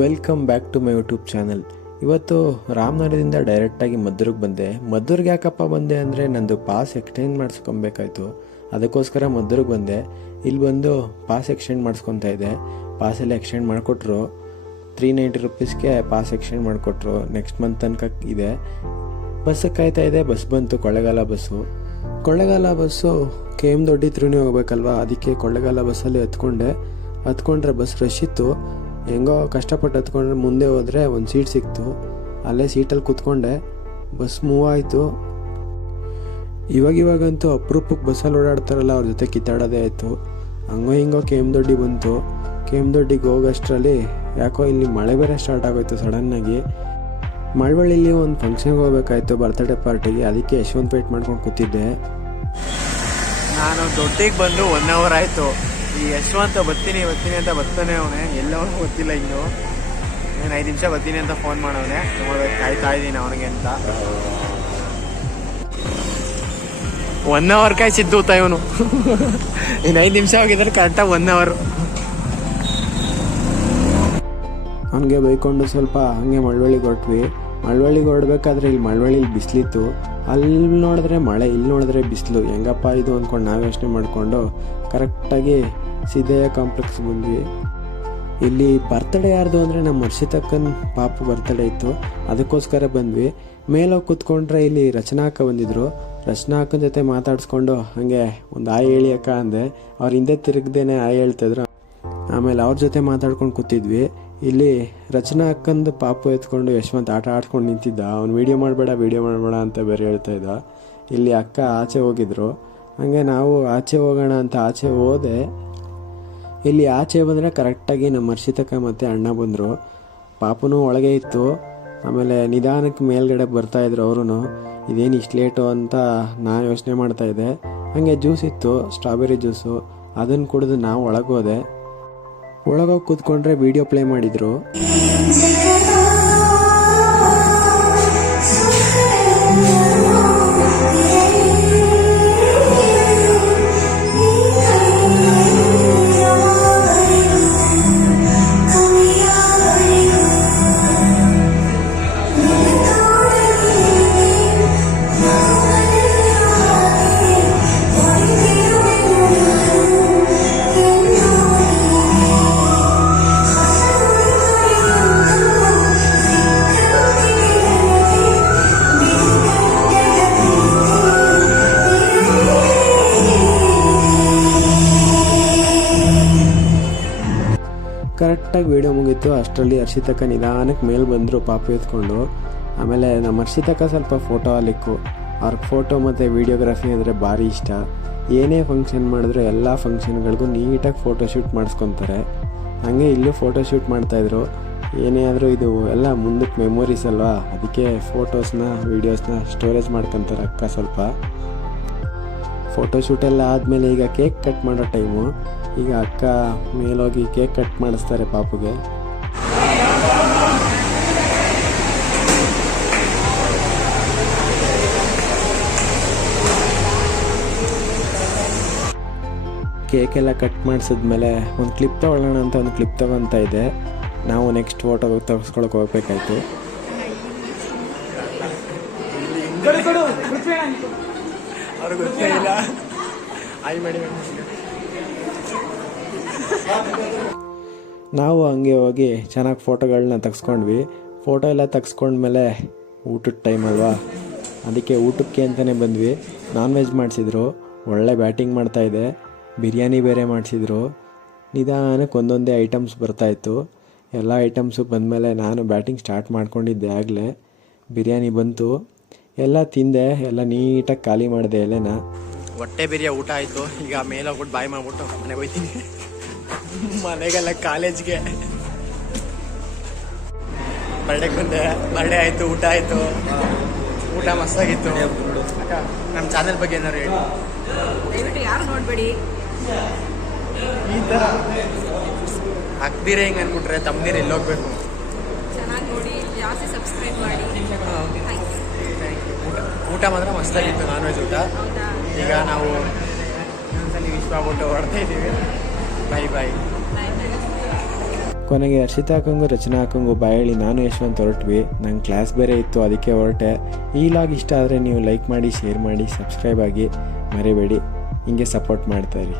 Welcome back to my YouTube channel. ಇವತ್ತು ರಾಮನಗರದಿಂದ ಡೈರೆಕ್ಟಾಗಿ ಮದ್ದೂರಿಗೆ ಬಂದೆ. ಮದ್ದೂರಿಗೆ ಯಾಕಪ್ಪ ಬಂದೆ ಅಂದರೆ ನಂದು ಪಾಸ್ ಎಕ್ಸ್ಟೆಂಡ್ ಮಾಡಿಸ್ಕೊಬೇಕಾಯ್ತು. ಅದಕ್ಕೋಸ್ಕರ ಮದ್ದೂರಿಗೆ ಬಂದೆ. ಇಲ್ಲಿ ಬಂದು ಪಾಸ್ ಎಕ್ಸ್ಟೆಂಡ್ ಮಾಡಿಸ್ಕೊತಾ ಇದ್ದೆ. ಪಾಸೆಲ್ಲ ಎಕ್ಸ್ಟೆಂಡ್ ಮಾಡಿಕೊಟ್ರು. 390 ರುಪೀಸ್ಗೆ ಪಾಸ್ ಎಕ್ಸ್ಟೆಂಡ್ ಮಾಡಿಕೊಟ್ರು. ನೆಕ್ಸ್ಟ್ ಮಂತ್ ತನಕ ಇದೆ. ಬಸ್ಸಿಗೆ ಕಾಯ್ತಾ ಇದೆ. ಬಸ್ ಬಂತು, Kollegal bus. Kollegal bus KM ದೊಡ್ಡಿ ತ್ರಿವೇಣಿ ಹೋಗ್ಬೇಕಲ್ವಾ, ಅದಕ್ಕೆ ಕೊಳ್ಳೇಗಾಲ ಬಸ್ಸಲ್ಲಿ ಹತ್ಕೊಂಡ್ರೆ ಬಸ್ ರಶ್ ಇತ್ತು. ಹೆಂಗೋ ಕಷ್ಟಪಟ್ಟು ಹತ್ಕೊಂಡ್ರೆ ಮುಂದೆ ಹೋದರೆ ಒಂದು ಸೀಟ್ ಸಿಕ್ತು. ಅಲ್ಲೇ ಸೀಟಲ್ಲಿ ಕೂತ್ಕೊಂಡೆ. ಬಸ್ ಮೂವ್ ಆಯಿತು. ಇವಾಗಂತೂ ಅಪರೂಪಕ್ಕೆ ಬಸ್ಸಲ್ಲಿ ಓಡಾಡ್ತಾರಲ್ಲ, ಅವ್ರ ಜೊತೆ ಕಿತ್ತಾಡೋದೇ ಆಯಿತು. ಹಂಗೋ ಹಿಂಗೋ KM ದೊಡ್ಡಿ ಬಂತು. KM ದೊಡ್ಡಿಗೆ ಹೋಗೋಷ್ಟರಲ್ಲಿ ಯಾಕೋ ಇಲ್ಲಿ ಮಳೆ ಬೇರೆ ಸ್ಟಾರ್ಟ್ ಆಗೋಯ್ತು ಸಡನ್ನಾಗಿ. ಮಳವಳ್ಳಿಲಿ ಒಂದು ಫಂಕ್ಷನ್ಗೆ ಹೋಗ್ಬೇಕಾಯ್ತು, ಬರ್ತ್ಡೇ ಪಾರ್ಟಿಗೆ. ಅದಕ್ಕೆ ಯಶವಂತ ವೇಟ್ ಮಾಡ್ಕೊಂಡು ಕೂತಿದ್ದೆ. ನಾನು ದೊಡ್ಡಿಗೆ ಬಂದು 1 hour ಆಯಿತು. ಈ ಯಶವಂತ ಬರ್ತೀನಿ ಅಂತ ಬರ್ತಾನೆ ಅವನೇ, ಎಲ್ಲೋ ಗೊತ್ತಿಲ್ಲ. ಇನ್ನು 5 ನಿಮಿಷ ಬರ್ತೀನಿ ಅಂತ ಫೋನ್ ಮಾಡವನೆ. ನೋಡ್ಬೇಕು, ಕಾಯ್ತಾ ಇದ್ದೀನಿ ಅವನಿಗೆ ಅಂತ. 1 hour ಕಾಯ್ಸಿದ್ದು ಇವನು. ಇನ್ನು 5 ನಿಮಿಷ ಹೋಗಿದ್ರೆ ಕರೆಕ್ಟಾಗಿ 1 hour. ಅವನಿಗೆ ಬೈಕೊಂಡು ಸ್ವಲ್ಪ ಹಂಗೆ ಮಳವಳ್ಳಿಗೆ ಹೊರಟ್ವಿ. ಮಳವಳ್ಳಿಗೆ ಹೊರಡ್ಬೇಕಾದ್ರೆ ಇಲ್ಲಿ ಮಳವಳ್ಳಿಲಿ ಬಿಸಿಲಿತ್ತು. ಅಲ್ಲಿ ನೋಡಿದ್ರೆ ಮಳೆ, ಇಲ್ಲಿ ನೋಡಿದ್ರೆ ಬಿಸಿಲು. ಹೆಂಗಪ್ಪ ಇದು ಅಂದ್ಕೊಂಡು ನಾವು ಯೋಚನೆ ಮಾಡಿಕೊಂಡು ಕರೆಕ್ಟಾಗಿ ಸಿದ್ದಯ್ಯ ಕಾಂಪ್ಲೆಕ್ಸ್ ಬಂದ್ವಿ. ಇಲ್ಲಿ ಬರ್ತಡೇ ಯಾರ್ದು ಅಂದರೆ ನಮ್ಮ ಹರ್ಷಿತಕ್ಕನ ಪಾಪು ಬರ್ತಡೇ ಇತ್ತು, ಅದಕ್ಕೋಸ್ಕರ ಬಂದ್ವಿ. ಮೇಲೋಗಿ ಕೂತ್ಕೊಂಡ್ರೆ ಇಲ್ಲಿ ರಚನಾ ಅಕ್ಕ ಬಂದಿದ್ರು. ರಚನಾ ಅಕ್ಕನ ಜೊತೆ ಮಾತಾಡಿಸ್ಕೊಂಡು ಹಾಗೆ ಒಂದು ಆಯ್ ಹೇಳಿ ಅಕ್ಕ ಅಂದೆ. ಅವ್ರ ಹಿಂದೆ ತಿರುಗ್ದೇನೆ ಆಯ್ ಹೇಳ್ತಾಯಿದ್ರು. ಆಮೇಲೆ ಅವ್ರ ಜೊತೆ ಮಾತಾಡ್ಕೊಂಡು ಕೂತಿದ್ವಿ. ಇಲ್ಲಿ ರಚನಾ ಅಕ್ಕಂದು ಪಾಪು ಎತ್ಕೊಂಡು ಯಶವಂತ ಆಟ ಆಡ್ಕೊಂಡು ನಿಂತಿದ್ದ. ಅವ್ನು ವೀಡಿಯೋ ಮಾಡಬೇಡ ಅಂತ ಬೇರೆ ಹೇಳ್ತಾ ಇದ್ದ. ಇಲ್ಲಿ ಅಕ್ಕ ಆಚೆ ಹೋಗಿದ್ರು. ಹಾಗೆ ನಾವು ಆಚೆ ಹೋಗೋಣ ಅಂತ ಆಚೆ ಹೋದೆ. ಇಲ್ಲಿ ಆಚೆ ಬಂದರೆ ಕರೆಕ್ಟಾಗಿ ನಮ್ಮ ಹರ್ಷಿತಕ್ಕ ಮತ್ತು ಅಣ್ಣ ಬಂದರು. ಪಾಪುನೂ ಒಳಗೆ ಇತ್ತು. ಆಮೇಲೆ ನಿಧಾನಕ್ಕೆ ಮೇಲ್ಗಡೆ ಬರ್ತಾಯಿದ್ರು ಅವರು. ಇದೇನು ಇಷ್ಟು ಲೇಟು ಅಂತ ನಾನು ಯೋಚನೆ ಮಾಡ್ತಾಯಿದ್ದೆ. ಹಾಗೆ ಜ್ಯೂಸ್ ಇತ್ತು, ಸ್ಟ್ರಾಬೆರಿ ಜ್ಯೂಸು. ಅದನ್ನು ಕುಡಿದು ನಾವು ಒಳಗೋದೆ. ಒಳಗೋಗಿ ಕೂತ್ಕೊಂಡ್ರೆ ವಿಡಿಯೋ ಪ್ಲೇ ಮಾಡಿದರು. ಕರೆಕ್ಟಾಗಿ ವೀಡಿಯೋ ಮುಗೀತು. ಅಷ್ಟರಲ್ಲಿ ಹರ್ಷಿತಕ್ಕ ನಿಧಾನಕ್ಕೆ ಮೇಲೆ ಬಂದರು ಪಾಪು ಎತ್ಕೊಂಡು. ಆಮೇಲೆ ನಮ್ಮ ಹರ್ಷಿತಕ್ಕ ಸ್ವಲ್ಪ ಫೋಟೋ ಅಲಿಕ್ಕು. ಅವ್ರಿಗೆ ಫೋಟೋ ಮತ್ತು ವೀಡಿಯೋಗ್ರಫಿ ಅಂದರೆ ಭಾರಿ ಇಷ್ಟ. ಏನೇ ಫಂಕ್ಷನ್ ಮಾಡಿದ್ರು ಎಲ್ಲ ಫಂಕ್ಷನ್ಗಳಿಗೂ ನೀಟಾಗಿ ಫೋಟೋಶೂಟ್ ಮಾಡಿಸ್ಕೊತಾರೆ. ಹಾಗೆ ಇಲ್ಲೂ ಫೋಟೋಶೂಟ್ ಮಾಡ್ತಾಯಿದ್ರು. ಏನೇ ಆದರೂ ಇದು ಎಲ್ಲ ಮುಂದಕ್ಕೆ ಮೆಮೊರೀಸ್ ಅಲ್ವಾ, ಅದಕ್ಕೆ ಫೋಟೋಸ್ನ ವೀಡಿಯೋಸ್ನ ಸ್ಟೋರೇಜ್ ಮಾಡ್ಕೊತಾರೆ ಅಕ್ಕ. ಸ್ವಲ್ಪ ಫೋಟೋಶೂಟೆಲ್ಲ ಆದಮೇಲೆ ಈಗ ಕೇಕ್ ಕಟ್ ಮಾಡೋ ಟೈಮು. ಈಗ ಅಕ್ಕ ಮೇಲೋಗಿ ಕೇಕ್ ಕಟ್ ಮಾಡಿಸ್ತಾರೆ ಪಾಪುಗೆ. ಕೇಕೆಲ್ಲ ಕಟ್ ಮಾಡಿಸಿದ್ಮೇಲೆ ಒಂದು ಕ್ಲಿಪ್ ತೊಗೊಳ್ಳೋಣ ಅಂತ ಒಂದು ಕ್ಲಿಪ್ ತೊಗೊತಾ ಇದೆ. ನಾವು ನೆಕ್ಸ್ಟ್ ಫೋಟೋ ತೆಗೆಸ್ಕೊಳಕ್ಕೆ ಹೋಗ್ಬೇಕಾಯ್ತು. ನಾವು ಹಂಗೆ ಹೋಗಿ ಚೆನ್ನಾಗಿ ಫೋಟೋಗಳನ್ನ ತೆಗೆಸ್ಕೊಂಡ್ವಿ. ಫೋಟೋ ಎಲ್ಲ ತೆಗೆಸ್ಕೊಂಡ್ಮೇಲೆ ಊಟದ ಟೈಮ್ ಅಲ್ವಾ, ಅದಕ್ಕೆ ಊಟಕ್ಕೆ ಅಂತಲೇ ಬಂದ್ವಿ. ನಾನ್ ವೆಜ್ ಮಾಡಿಸಿದ್ರು. ಒಳ್ಳೆ ಬ್ಯಾಟಿಂಗ್ ಮಾಡ್ತಾಯಿದೆ. ಬಿರಿಯಾನಿ ಬೇರೆ ಮಾಡಿಸಿದ್ರು. ನಿಧಾನಕ್ಕೆ ಒಂದೊಂದೇ ಐಟಮ್ಸ್ ಬರ್ತಾಯಿತ್ತು. ಎಲ್ಲ ಐಟಮ್ಸು ಬಂದಮೇಲೆ ನಾನು ಬ್ಯಾಟಿಂಗ್ ಸ್ಟಾರ್ಟ್ ಮಾಡ್ಕೊಂಡಿದ್ದೆ. ಆಗಲೇ ಬಿರಿಯಾನಿ ಬಂತು. ಎಲ್ಲ ತಿಂದೆ. ಎಲ್ಲ ನೀಟಾಗಿ ಖಾಲಿ ಮಾಡಿದೆ ಎಲೆನ. ಹೊಟ್ಟೆ ಬಿರಿಯ ಊಟ ಆಯಿತು. ಈಗ ಮೇಲೆ ಹೋಗ್ಬಿಟ್ಟು ಬಾಯ್ ಮಾಡ್ಬಿಟ್ಟು ಮನೆಗೆ ಹೋಗ್ತೀನಿ. ಮನೆಗೆಲ್ಲ ಕಾಲೇಜ್ಗೆ ಬರ್ಡೇಗೆ ಬಂದೆ. ಬರ್ಡೇ ಆಯಿತು, ಊಟ ಆಯಿತು. ಊಟ ಮಸ್ತಾಗಿತ್ತು. ಅಕ್ಕ, ನಮ್ಮ ಚಾನಲ್ ಬಗ್ಗೆ ಏನಾದ್ರು ಹೇಳಿ. ದಯವಿಟ್ಟು ಯಾರು ನೋಡಬೇಡಿ, ಈ ಥರ ಹಾಕ್ದಿರ ಹಿಂಗೆ ಅಂದ್ಬಿಟ್ರೆ ತಮ್ಮದಿರು ಎಲ್ಲೋಗ್ಬೇಕು. ಚೆನ್ನಾಗಿ ನೋಡಿ, ಜಾಸ್ತಿ ಸಬ್ಸ್ಕ್ರೈಬ್ ಮಾಡಿ. ಊಟ ಮಾತ್ರ ಮಸ್ತಾಗಿತ್ತು, ನಾನ್ ವೆಜ್ ಊಟ. ಈಗ ನಾವು ಇನ್ನೊಂದ್ಸಲಿ ವಿಶ್ವ ಆಗ್ಬಿಟ್ಟು ಹೊಡ್ತಾ ಇದ್ದೀವಿ. ಬಾಯ್ ಬಾಯ್. ಕೊನೆಗೆ ಹರ್ಷಿತಾ ಅಕ್ಕಂಗೂ ರಚನಾ ಅಕ್ಕಂಗೂ ಬಾಯ್ ಹೇಳಿ ನಾನು ಯಶವಂತ್ ಹೊರಟ್ವಿ. ನಂಗೆ ಕ್ಲಾಸ್ ಬೇರೆ ಇತ್ತು, ಅದಕ್ಕೆ ಹೊರಟೆ. ಈ ಲಾಗ್ ಇಷ್ಟ ಆದರೆ ನೀವು ಲೈಕ್ ಮಾಡಿ, ಶೇರ್ ಮಾಡಿ, ಸಬ್ಸ್ಕ್ರೈಬ್ ಆಗಿ ಮರಿಬೇಡಿ. ಹಿಂಗೆ ಸಪೋರ್ಟ್ ಮಾಡ್ತಾಯಿರಿ.